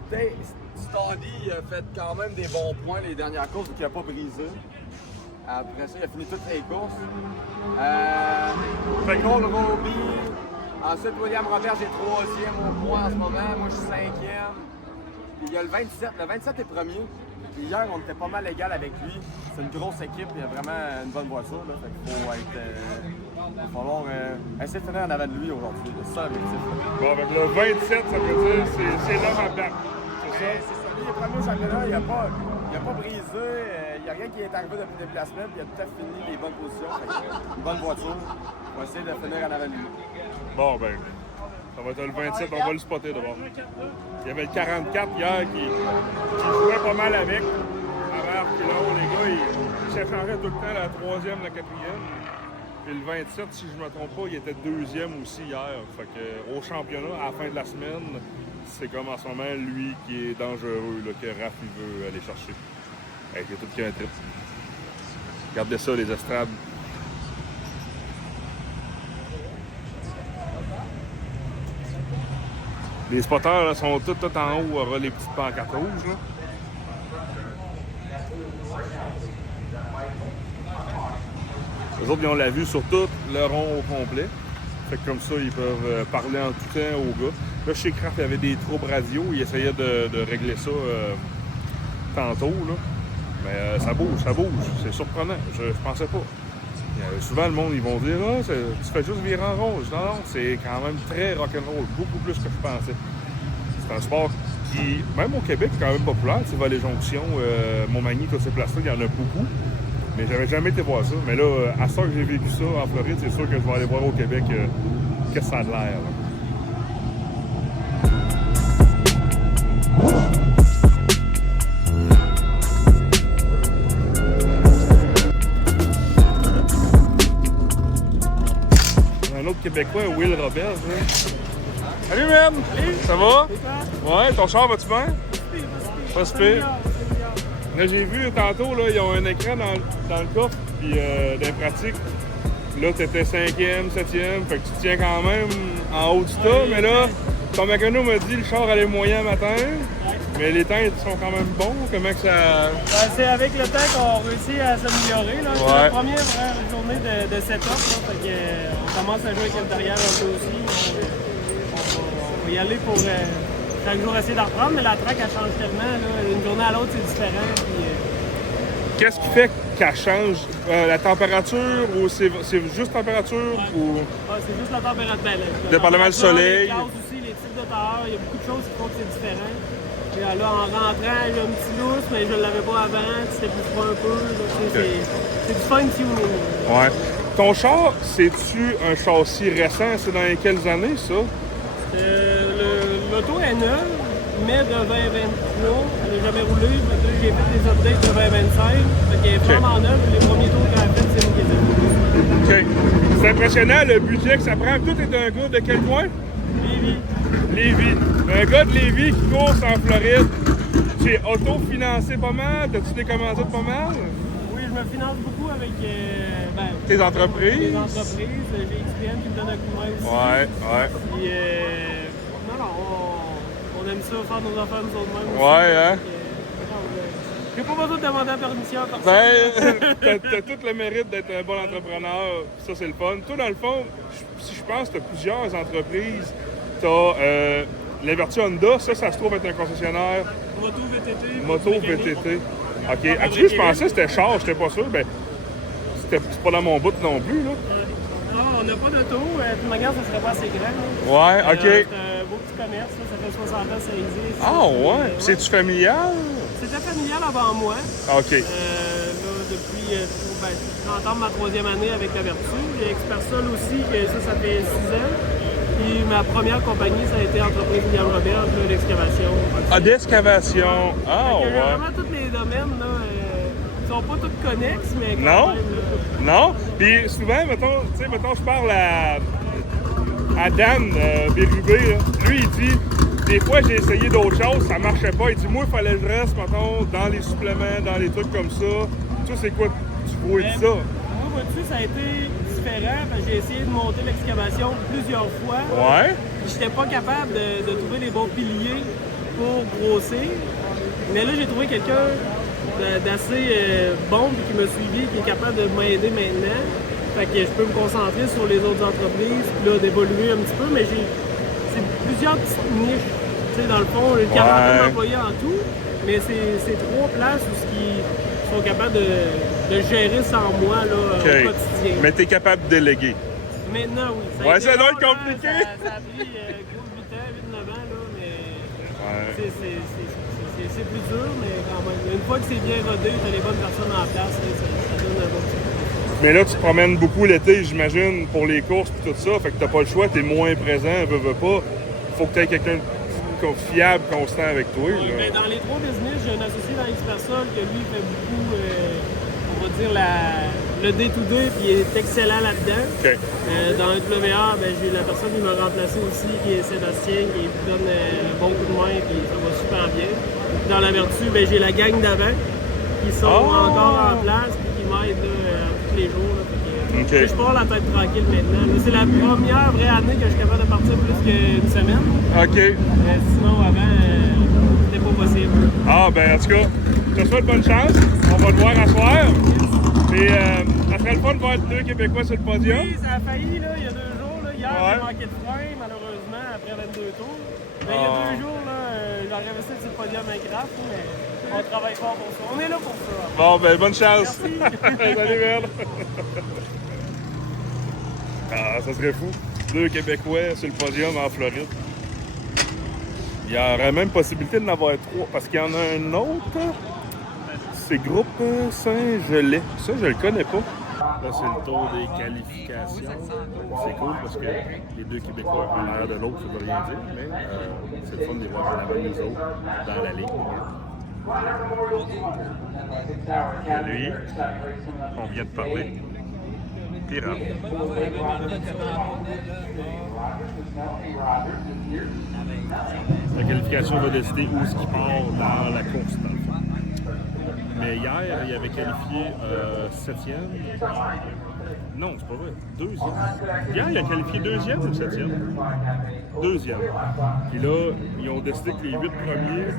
Stody a fait quand même des bons points les dernières courses, donc il n'a pas brisé. Après ça, il a fini toutes les courses. Cole Roby. Ensuite, William Robert, j'ai 3e au point en ce moment. Moi, je suis 5e. Puis il y a le 27. Le 27 est premier. Puis hier, on était pas mal égal avec lui. C'est une grosse équipe. Il y a vraiment une bonne voiture. Là. Fait qu'il faut être. Il va falloir essayer de finir en avant de lui aujourd'hui. C'est ça l'objectif. Bon, avec le 27, ça veut dire c'est l'homme à battre. C'est ça? C'est ça. Lui, il est premier au championnat. Il n'a pas brisé. Il n'y a rien qui est arrivé depuis le déplacement. Puis il a tout à fait fini les bonnes positions. Fait que, une bonne voiture. On va essayer de finir en avant de lui. Bon, ben, ça va être le 27, on va le spotter d'abord. Il y avait le 44 hier qui jouait pas mal avec. Avant Arpilon, les gars, ils s'échangeaient tout le temps la 3e, la 4e. Puis le 27, si je ne me trompe pas, il était 2e aussi hier. Fait que, au championnat, à la fin de la semaine, c'est comme en ce moment lui qui est dangereux, là, que Raph il veut aller chercher. Hey, il y a tout qui a un trip. Regardez ça, les estrades. Les spotters là, sont tout en haut, on aura les petites pancartes rouges. Là. Les autres, ils ont la vue sur tout le rond au complet. Fait que comme ça, ils peuvent parler en tout temps aux gars. Là, chez Kraft, il y avait des troubles radio. Ils essayaient de régler ça tantôt, là. Mais ça bouge. C'est surprenant. Je pensais pas. Souvent, le monde, ils vont dire « Ah, tu fais juste virer en rond. » Non, c'est quand même très rock'n'roll, beaucoup plus que je pensais. C'est un sport qui, même au Québec, est quand même populaire. Tu vas les Jonctions, Montmagny, toutes ces places-là, il y en a beaucoup. Mais j'avais jamais été voir ça. Mais là, à ce que j'ai vécu ça en Floride, c'est sûr que je vais aller voir au Québec qu'est-ce que ça a de l'air. Un autre Québécois, Will Robert. Salut, man! Salut. Ça va? Ouais, ton char va-tu bien? Pas si pire. Là, j'ai vu tantôt, là, ils ont un écran dans le coffre, puis dans les pratiques. Là, t'étais 5e, 7e, fait que tu te tiens quand même en haut du tas, mais là, ton mécano m'a dit le char allait moyen matin, mais les temps sont quand même bons. Comment que ça. C'est avec le temps qu'on réussit à s'améliorer. C'est la première vraie journée de setup, là, fait que, on commence à jouer avec le derrière un peu aussi. On va y aller pour chaque jour essayer d'en reprendre, mais la track elle change tellement. D'une journée à l'autre, c'est différent. Puis, qu'est-ce qui fait qu'elle change? La température ou c'est juste température? Ou... c'est juste la température. Dépendamment du soleil. Les gaz aussi, les types de tailleurs, il y a beaucoup de choses qui font que c'est différent. Puis là, en rentrant, j'ai un petit lousse, mais je ne l'avais pas avant, c'était plus froid un peu. C'est du fine-tuning. Ouais. Ton char, c'est-tu un châssis récent? C'est dans quelles années, ça? L'auto est neuve, mais de 2023, elle n'a jamais roulé. J'ai fait des updates de 2025. Elle est vraiment neuve. Les premiers tours qu'elle a fait, c'est nous qui étions. OK. C'est impressionnant le budget que ça prend. Tout est un gars de quel coin? Lévis. Un gars de Lévis qui court en Floride. Tu es autofinancé pas mal? T'as-tu des commandites pas mal? Oui, je me finance beaucoup avec tes entreprises. J'ai XPN qui me donne un coup de main aussi. Ouais. Puis, on aime ça, faire nos affaires nous autres mêmes. Ouais, hein? J'ai pas besoin de demander la permission à personne. T'as tout le mérite d'être un bon entrepreneur. Ça, c'est le fun. Toi, dans le fond, si je pense, t'as plusieurs entreprises. T'as la Vertu Honda, ça se trouve être un concessionnaire. Moto VTT. OK. Actuellement, je pensais que c'était char, j'étais pas sûr. Ben, c'est pas dans mon bout non plus, là. Non, on n'a pas d'auto. De toute manière, ça serait pas assez grand. Ouais, OK. C'est un beau petit commerce, ça fait 60 ans, ça existe. Ah, ouais. C'est-tu familial? C'était familial avant moi. OK. Là, depuis, j'entame ma 3e année avec la Vertu. J'ai Expersol aussi, que ça fait 6 ans. Puis ma première compagnie, ça a été Entreprise William Robert, d'excavation. Ah, d'excavation. Ah, ouais. Vraiment, tous les domaines, là, ils sont pas tous connexes, mais quand non? même, Non? Puis souvent, mettons, je parle à Dan Bérubé, là. Lui, il dit, des fois, j'ai essayé d'autres choses, ça marchait pas. Il dit, moi, il fallait que je reste, mettons, dans les suppléments, dans les trucs comme ça. Toi, c'est quoi tu vois de ça? Moi, vois-tu, ça a été différent. J'ai essayé de monter l'excavation plusieurs fois. Ouais. J'étais pas capable de trouver les bons piliers pour grossir. Mais là, j'ai trouvé quelqu'un d'assez bon qui m'a suivi, qui est capable de m'aider maintenant. Fait que je peux me concentrer sur les autres entreprises, puis là, d'évoluer un petit peu, mais c'est plusieurs petites niches. Tu sais, dans le fond, j'ai 40 employés en tout, mais c'est 3 places où ils sont capables de gérer sans moi là, au quotidien. Mais tu es capable de déléguer. Maintenant, oui. Ça doit être compliqué. Ça a pris 8 ans, 8-9 ans, là, mais c'est plus dur, mais quand même. Une fois que c'est bien rodé, tu as les bonnes personnes en place, ça donne un bon petit. Mais là, tu te promènes beaucoup l'été, j'imagine, pour les courses et tout ça. Fait que t'as pas le choix, t'es moins présent, veux pas. Faut que tu aies quelqu'un de fiable, constant avec toi. Là. Mais dans les 3 business, j'ai un associé dans Expersol que lui fait beaucoup, on va dire, le day-to-day, puis il est excellent là-dedans. Okay. Dans le WA, j'ai la personne qui m'a remplacé aussi, qui est Sébastien, qui donne un bon coup de main, puis ça va super bien. Dans la Vertu, j'ai la gang d'avant, qui sont encore en place, puis qui m'aident tous les jours. Là, je pars la tête tranquille maintenant. C'est la première vraie année que je suis capable de partir plus qu'une semaine. OK. Sinon, avant, c'était pas possible. Ah, ben en tout cas, je te souhaite bonne chance. On va te voir à soir. Et ça serait le fun de voir 2 Québécois sur le podium. Oui, ça a failli, là, il y a 2 jours. Là. Hier, j'ai manqué de frein, malheureusement, après 22 tours. Mais il y a 2 jours, j'aurais resté sur le podium avec Raph, mais On travaille fort pour ça. On est là pour ça. Bon, ben, bonne chance. Merci. Salut, merde. Ah, ça serait fou. 2 Québécois sur le podium en Floride. Il y aurait même possibilité d'en avoir 3, parce qu'il y en a un autre. C'est Groupe Saint-Gelais. Ça, je le connais pas. Là, c'est le tour des qualifications. C'est cool parce que les 2 Québécois en arrière de l'autre, ça veut rien dire, mais c'est le fun de les voir en avant de nous autres dans la ligne. Lui, on vient de parler. Pirate. La qualification va décider où est-ce qu'il part dans la course, dans le fond. Mais hier, il avait qualifié 7e. Non, c'est pas vrai. 2e. Hier, il a qualifié 2e ou 7e? 2e. Puis là, ils ont décidé que les 8 premiers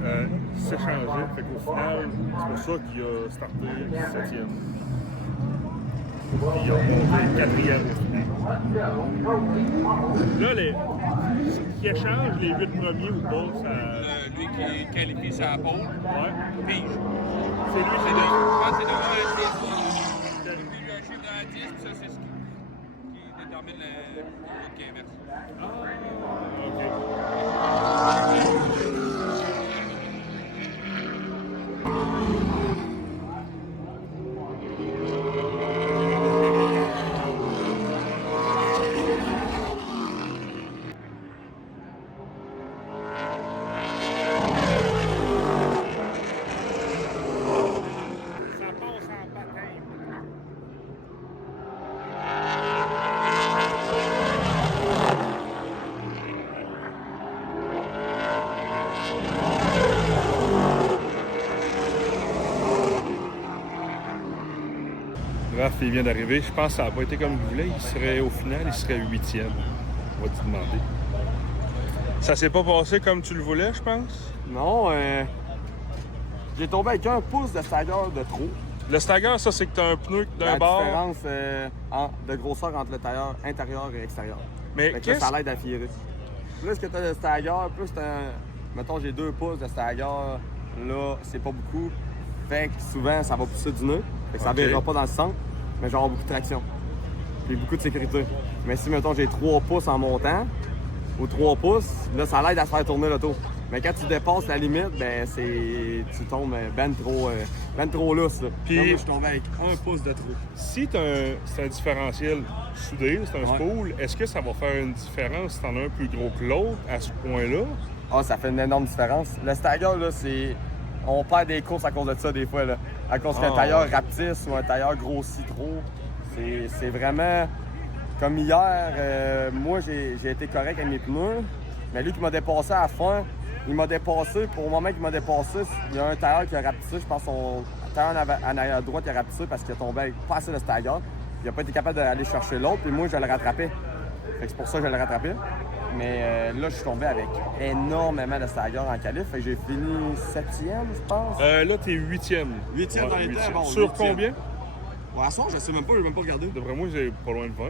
s'échangeaient. Fait qu'au final, c'est pour ça qu'il a starté 7e. Puis ils ont monté 4e au final. Là, qui échange les 8 premiers ou pas, ça... Lui qui qualifie sa pole, Ouais. pige. C'est lui C'est qui de, je pense que c'est de 1 à 10. Lui, il a un chiffre de 1 à 10, puis ça, c'est ce qui détermine le route qui inverse. Raph, il vient d'arriver. Je pense que ça n'a pas été comme il voulait. Il serait au final, il serait 8e. On va te demander. Ça s'est pas passé comme tu le voulais, je pense? Non, j'ai tombé avec 1 pouce de stagger de trop. Le stagger, ça, c'est que tu as un pneu d'un La bord. différence de grosseur entre le tailleur intérieur et extérieur. Mais Fait que là, ça l'aide à firer. Plus que tu as de stagger, plus tu as mettons, j'ai 2 pouces de stagger. Là, c'est pas beaucoup. Fait que souvent, ça va pousser du nœud. Fait que ça ne verra pas dans le centre, mais j'aurai beaucoup de traction. Puis beaucoup de sécurité. Mais si, mettons, j'ai 3 pouces en montant, ou 3 pouces, là, ça l'aide à faire tourner l'auto. Mais quand tu dépasses la limite, ben tu tombes ben trop lousse. Puis, là, moi, je tombais avec 1 pouce de trop. Si c'est un différentiel soudé, c'est un spool, est-ce que ça va faire une différence si t'en as un plus gros que l'autre à ce point-là? Ah, ça fait une énorme différence. Le stagger, là, c'est... On perd des courses à cause de ça, des fois, là. À cause qu'un tailleur rapetisse ou un tailleur grossit trop. C'est vraiment... Comme hier, moi, j'ai été correct avec mes pneus, mais lui qui m'a dépassé à la fin, il m'a dépassé. Pour le moment qu'il m'a dépassé, il y a un tailleur qui a rapetissé. Je pense son tailleur en arrière à droite, il a rapetissé parce qu'il a tombé avec pas assez de stagger. Il n'a pas été capable d'aller chercher l'autre, puis moi, je le rattrapais. Fait que c'est pour ça que je le rattrapais. Mais là, je suis tombé avec énormément de stagger en qualif. Fait que j'ai fini 7e, je pense. Là, t'es 8e. 8e dans les temps, bon. Sur 8e. combien? Bon, à soir, je sais même pas, je même pas regardé. D'après moi, j'ai pas loin de 20.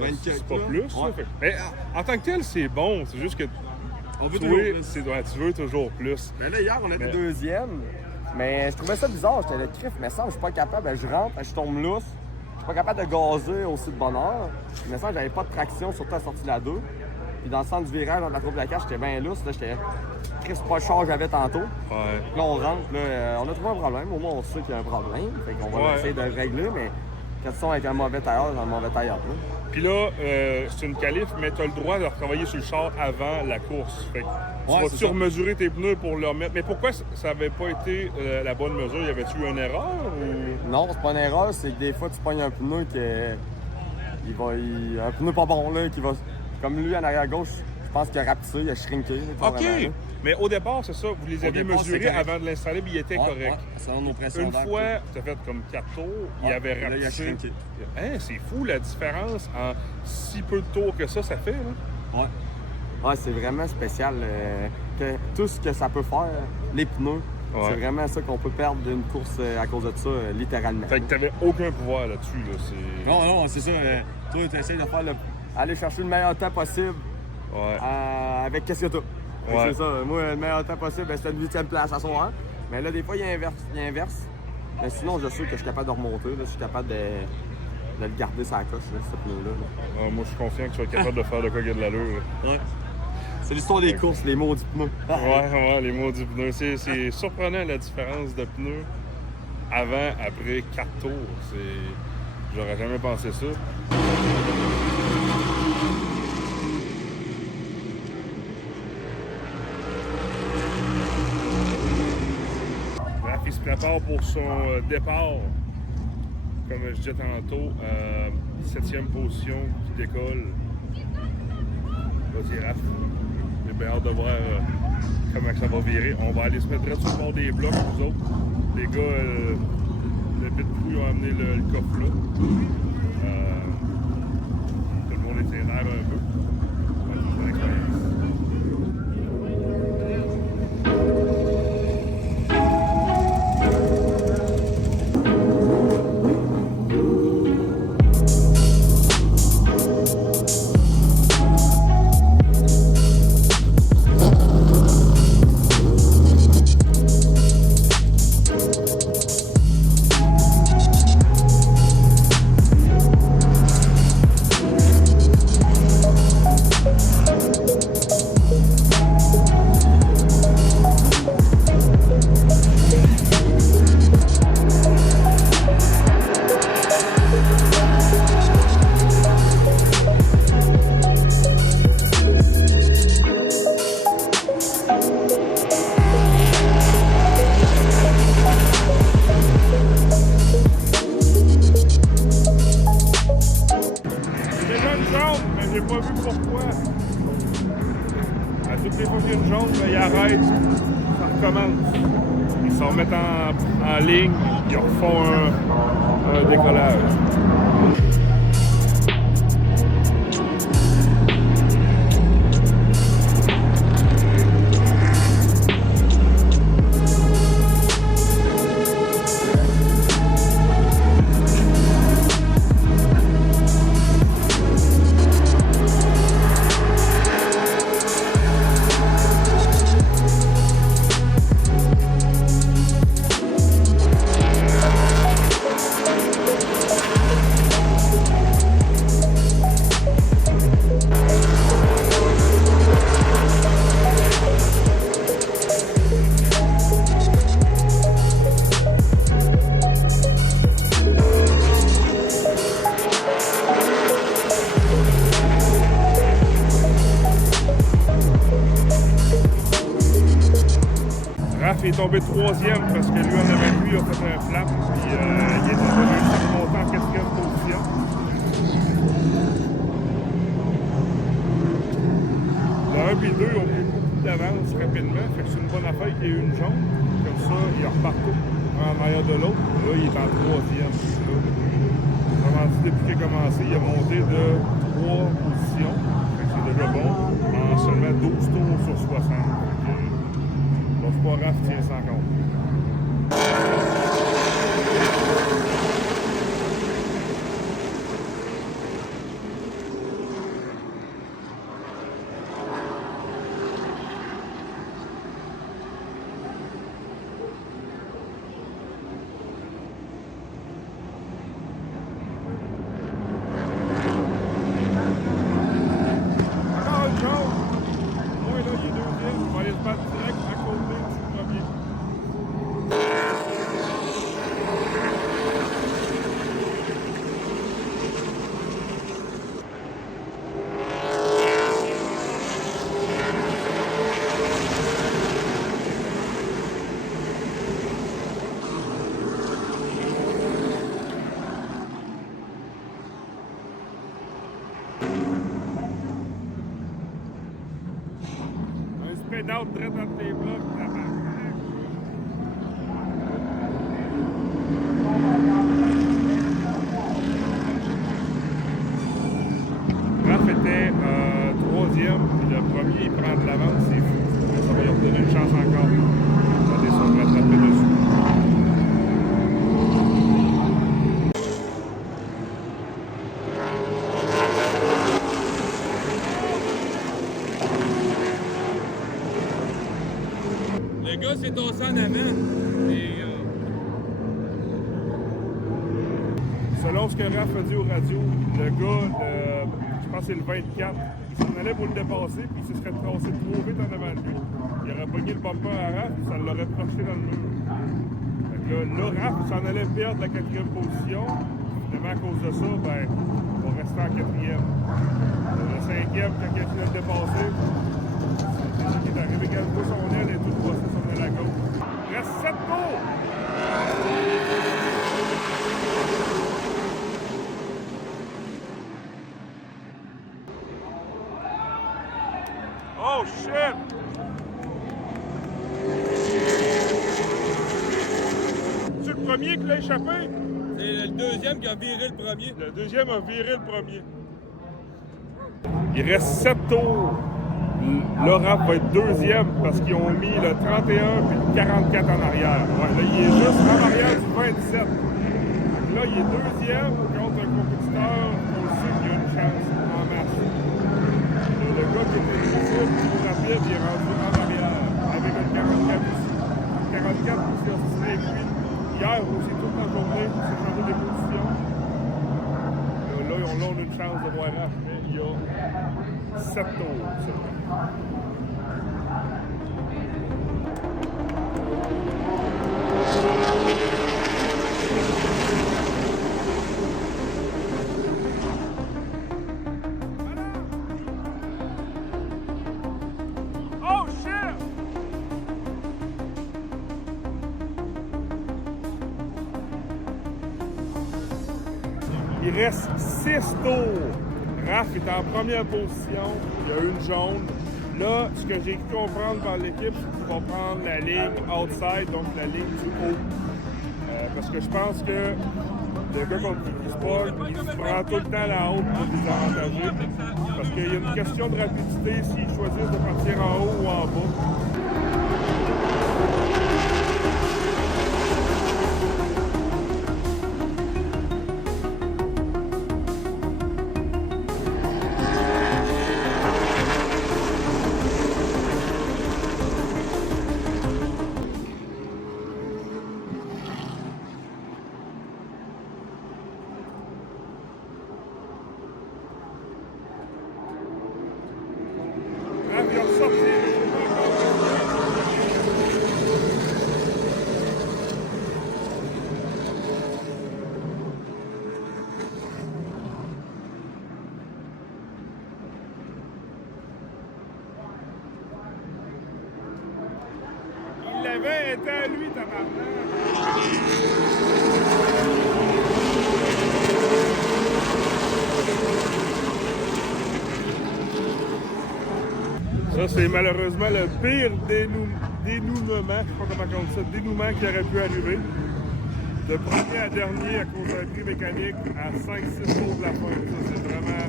24, c'est pas là. plus. Ça. Ouais. Mais en tant que tel, c'est bon. C'est juste que On veut toi, toujours plus. tu veux toujours plus. Mais là, hier, on était Mais- 2e. Mais je trouvais ça bizarre. J'étais le crif, mais ça, je suis pas capable. Ben, je rentre, je tombe lousse. Je suis pas capable de gazer aussi de bonne heure. Mais ça, j'avais pas de traction, surtout à la sortie de la 2. Puis dans le centre du virage, dans la troupe de la cache, j'étais bien lousse. Là, j'étais. Chris, pas le char que j'avais tantôt. Ouais. Là, on rentre, là, on a trouvé un problème. Au moins, on sait qu'il y a un problème. Fait qu'on va Ouais. essayer de le régler, mais quand ils sont avec un mauvais tailleur, dans un mauvais tailleur. Là. Puis là, c'est une qualif, mais tu as le droit de retravailler sur le char avant la course. Fait que tu Ouais, vas-tu c'est ça. remesurer tes pneus pour le remettre? Mais pourquoi ça avait pas été la bonne mesure? Y avait-tu eu une erreur? Ou... Non, c'est pas une erreur, c'est que des fois, tu pognes un pneu un pneu pas bon, là, qui va. Comme lui, en arrière gauche, je pense qu'il a rapetissé, il a shrinké. là, OK! carrément, là. Mais au départ, c'est ça, vous les aviez départ, mesurés c'est correct. avant de l'installer, puis il était correct. Ouais, selon nos pressions Une d'air, fois, tu as fait comme 4 tours, il Ouais, avait là, il a rapetissé. shrinké. Hein, c'est fou la différence en si peu de tours que ça fait. Là. Ouais. Ouais, c'est vraiment spécial. Tout ce que ça peut faire, les pneus, Ouais. c'est vraiment ça qu'on peut perdre d'une course à cause de ça, littéralement. Fait que t'avais aucun pouvoir là-dessus. Là. C'est... Non, c'est ça. Toi, tu essaies de faire aller chercher le meilleur temps possible Ouais. avec qu'est-ce que t'as. Fait que Ouais. C'est ça. Moi, le meilleur temps possible, c'était une 8e place à soir. Mais là, des fois, il inverse. Mais sinon, je sais que je suis capable de remonter. Là. Je suis capable de le garder sur la coche, là, ce pneu-là. Là. Moi, je suis confiant que tu vas être capable de faire de quoi qu'il y a de l'allure. Ouais. C'est l'histoire des courses, les maudits pneus. Ouais, les maudits pneus. C'est surprenant la différence de pneus avant, après 4 tours. J'aurais jamais pensé ça. Raph, il se prépare pour son départ. Comme je disais tantôt, 7e position qui décolle. Vas-y, Raph. J'ai bien hâte de voir comment ça va virer. On va aller se mettre direct sur le bord des blocs, nous autres. Les gars de Pit-Crew ont amené le coffre là. Tout le monde était nerf un peu. Ouais, c'est une expérience. J'ai pas vu pourquoi. À toutes les fois qu'il y a une jaune, ils arrêtent, ça recommence. Ils se remettent en ligne, ils refont un décollage. Raph est tombé 3e parce que lui, en avant lui, il a fait un flap. Puis il est revenu monter en 4e position. Le 1 et le 2 ont pris beaucoup d'avance rapidement. Fait que c'est une bonne affaire qu'il y ait eu une jaune. Comme ça, il repart tout en arrière de l'autre. Là, il est en 3e. Vraiment dit, depuis qu'il a commencé, il a monté de 3 positions. Fait que c'est déjà bon. En seulement 12 tours sur 60. Donc, c'est pas grave, tiens ça en compte. Encore une jaune! Moi, là, il est 2e. On va aller se battre direct à côté du premier. Un spin-out très dans tes blocs, tabarnak. Raph était 3e, puis le premier il prend de l'avance, c'est fou. Mais ça va lui redonner une chance encore. On va descendre de rattraper dessus. Le gars s'est tossé en avant. selon ce que Raph a dit aux radios, le gars, je pense que c'est le 24, il s'en allait pour le dépasser, puis il se serait tracé trop vite en avant de lui. Il aurait pogné le bumper à Raph, puis ça l'aurait projeté dans le mur. Fait que là, Raph s'en allait perdre la 4e position. Finalement, à cause de ça, ben, on va rester en 4e. Le 5e, quand il a fini de dépasser, c'est ça qui est arrivé. Regarde-toi son aile et tout passé son aile à gauche. Il reste 7 tours! Oh shit! C'est le premier qui l'a échappé? C'est le deuxième qui a viré le premier. Le deuxième a viré le premier. Il reste 7 tours. Le Raph va être deuxième parce qu'ils ont mis le 31 puis le 44 en arrière. Ouais, là, il est juste en arrière du 27. Là, il est deuxième contre un compétiteur. On sait qu'il a une chance en masse. Le gars qui était difficile, plus rapide, il est rendu en arrière avec le 44 aussi. Le 44 aussi a signé avec lui. Hier aussi, toute la journée, il s'est changé des positions. Là, on a une chance de voir Raph, mais il y a 7 tours. Oh shit! Il reste 6 tours. Raph est en première position. Il y a une jaune. Là, ce que j'ai pu comprendre par l'équipe, c'est qu'il va prendre la ligne outside, donc la ligne du haut. Parce que je pense que le gars contre qui se parle, il prend tout le temps la haute pour désavantager. Parce qu'il y a une question de rapidité s'ils choisissent de partir en haut ou en bas. Il a ressorti. Il l'avait été à lui, Ça, c'est malheureusement le pire dénouement, je sais pas comment on dit ça, dénouement qui aurait pu arriver. De premier à dernier à cause d'un prix mécanique à 5-6 tours de la fin. Ça, c'est vraiment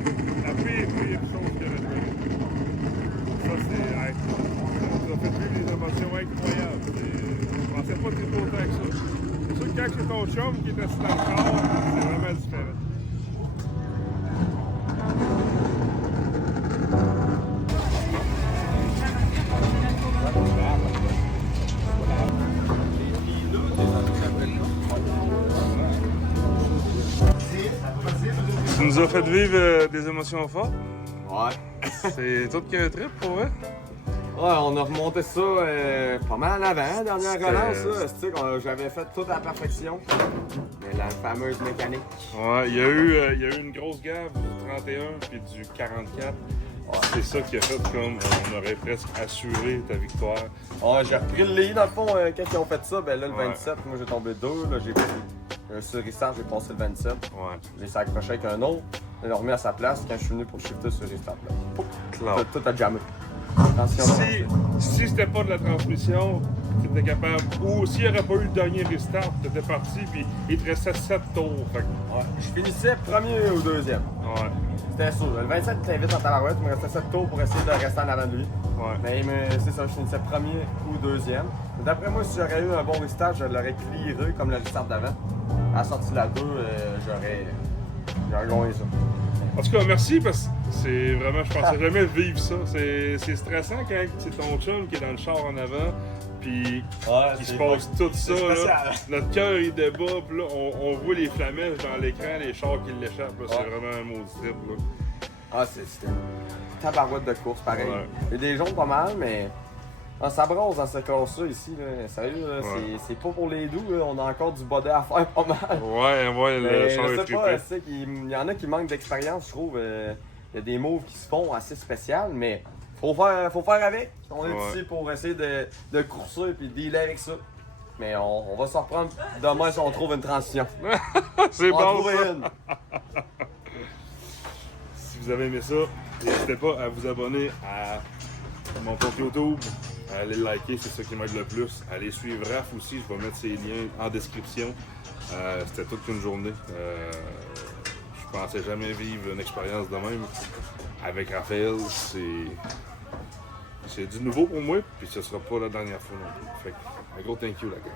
la pire chose qu'il aurait pu arriver. Ça, c'est... Hey, ça nous a fait vivre des émotions incroyables. Je pensais pas tout autant que ça. C'est sûr que quand c'est ton chum qui est assis dans le corps, c'est vraiment différent. Tu nous as fait vivre des émotions fortes. Ouais. C'est tout qu'un trip pour vrai. Ouais, on a remonté ça pas mal en avant, dernière relance. Tu sais, j'avais fait tout à la perfection. Mais la fameuse mécanique. Ouais, il y a eu une grosse gaffe du 31 puis du 44. C'est ça qui a fait comme on aurait presque assuré ta victoire. Ouais, j'ai repris le lead dans le fond quand ils ont fait ça. Ben là, le 27, moi j'ai tombé 2. Là, j'ai pris un sur restart, j'ai passé le 27. Ouais. J'ai s'accroché avec un autre. Il l'a remis à sa place quand je suis venu pour shifter sur restart. Claire. Tout a jammé. Attention. Si c'était pas de la transmission, tu étais capable. Ou s'il n'y aurait pas eu le dernier restart, tu étais parti puis il te restait 7 tours. Fait que... Ouais. Je finissais premier ou deuxième. Ouais. C'était sûr. Le 27 était vite en tabarouette, il me restait 7 tours pour essayer de rester en avant de lui. Ouais. Mais c'est ça, je finissais premier ou deuxième. D'après moi, si j'aurais eu un bon restart, je l'aurais clearé comme le restart d'avant. À la sortie de la 2, j'aurais gagné ça. En tout cas, merci parce que c'est vraiment, je pensais jamais vivre ça. C'est stressant quand c'est ton chum qui est dans le char en avant, puis puis Ouais, qu'il c'est se passe tout ça. C'est Là. spécial. Notre cœur, il débat, puis là, on voit les flamèches dans l'écran, les chars qui l'échappent. Là, c'est Ouais. vraiment un maudit trip. Là. Ah, c'était une tabarouette de course, pareil. Ouais. Il y a des jaunes pas mal, mais ah, ça brosse dans cette classe-là ici. Là. Sérieux, là, Ouais. c'est pas pour les doux. Là. On a encore du body à faire pas mal. Ouais, le Mais char je est sais pas, trippé. c'est qu'il y en a qui manquent d'expérience, je trouve. Il y a des moves qui se font assez spéciales, mais faut faire avec. On est Ouais. ici pour essayer de courser et de dealer avec ça. Mais on va s'en reprendre demain si on trouve une transition. C'est On va en bon, trouver ça. une. Si vous avez aimé ça, n'hésitez pas à vous abonner à mon compte YouTube, à aller liker, c'est ça qui m'aide le plus. Allez suivre Raph aussi, je vais mettre ses liens en description. C'était toute une journée. Je pensais jamais vivre une expérience de même. Avec Raphaël, c'est du nouveau pour moi, puis ce sera pas la dernière fois non plus. Fait que, un gros thank you, la gars.